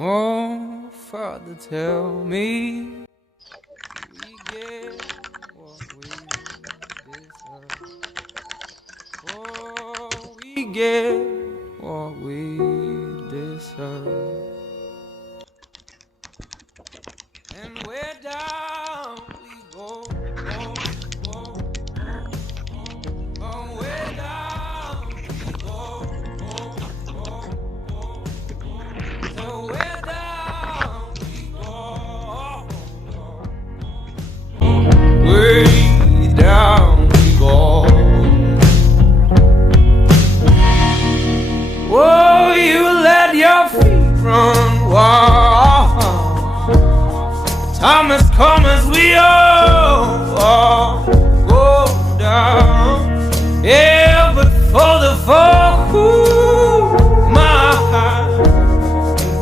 Oh, Father, tell me we get what we deserve. Oh, we get what we deserve. And where down we go, go, go, go, go. Oh, where down we go, go, go, go, go. So where down we go, way down we go. Oh, you let your feet run wild. Time has come as we all go down. Yeah, but for the fall, ooh, my heart,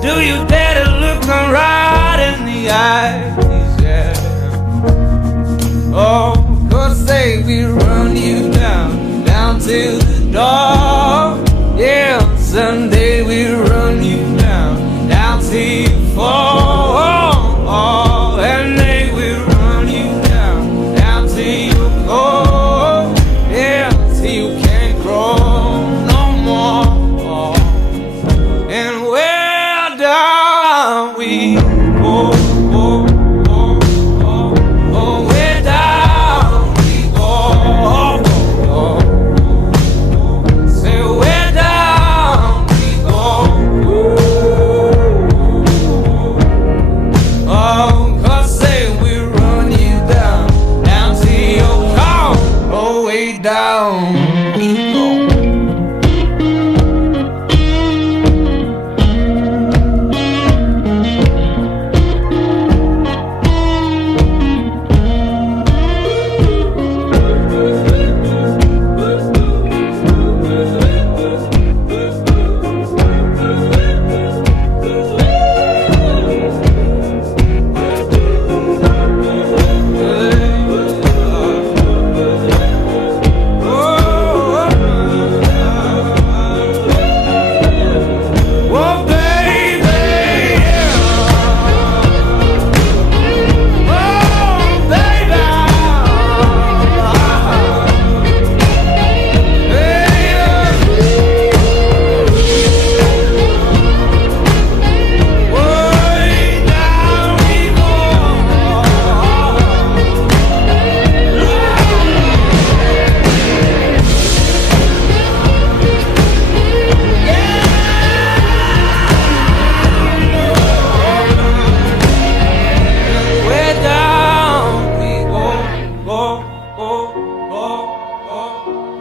do you dare to look them right in the eyes? Yeah. Oh, 'cause say we run you down, down to the door. Yeah, someday we run you down, down till you fall. And they will run you down, down till you go. Yeah, till you can't grow no more. And where down we go, go, go, go. Oh, where down we go, go, go. Say where down we go. Oh, 'cause say we run you down, down to your car, oh, way down we go.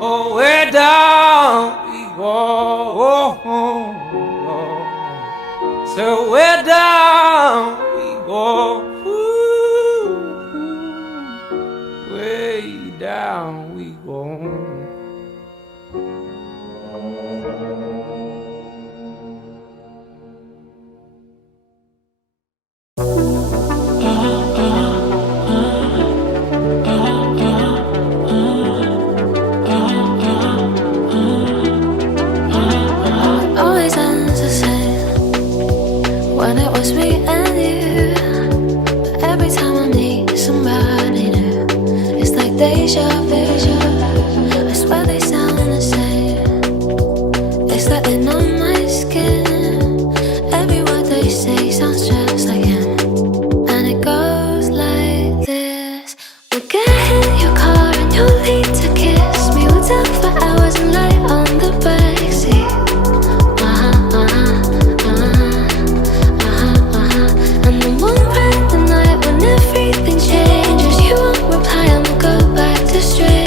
Oh, where down we go. So where down we go. Way down we go. Always ends the same when it was me and you. But every time I meet somebody new, it's like deja vu. I swear they sound the same. It's like they know my skin. Every word they say sounds just like him. And it goes like this: we'll get in your car and you'll need to kiss me. We'll talk for hours and lie on the backseat. And then one bright the night when everything changes, you won't reply and we'll go back to straight.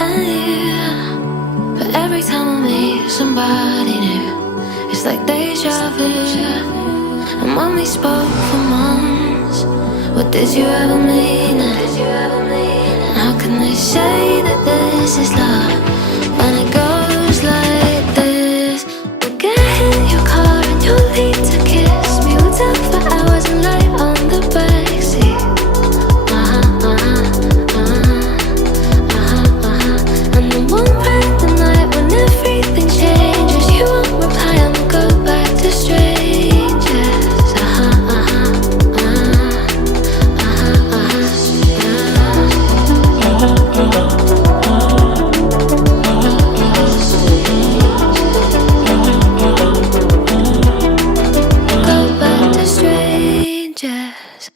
and you. But every time I meet somebody new, it's like deja vu. And when we spoke for months, what did you ever mean? And how can they say that this is love when it goes like this? We'll get in your car and you'll leave to kiss me. We'll talk for hours and lie on the backseat. And then one random night when everything changes, you won't reply and we'll go back to strangers. Go back to strangers.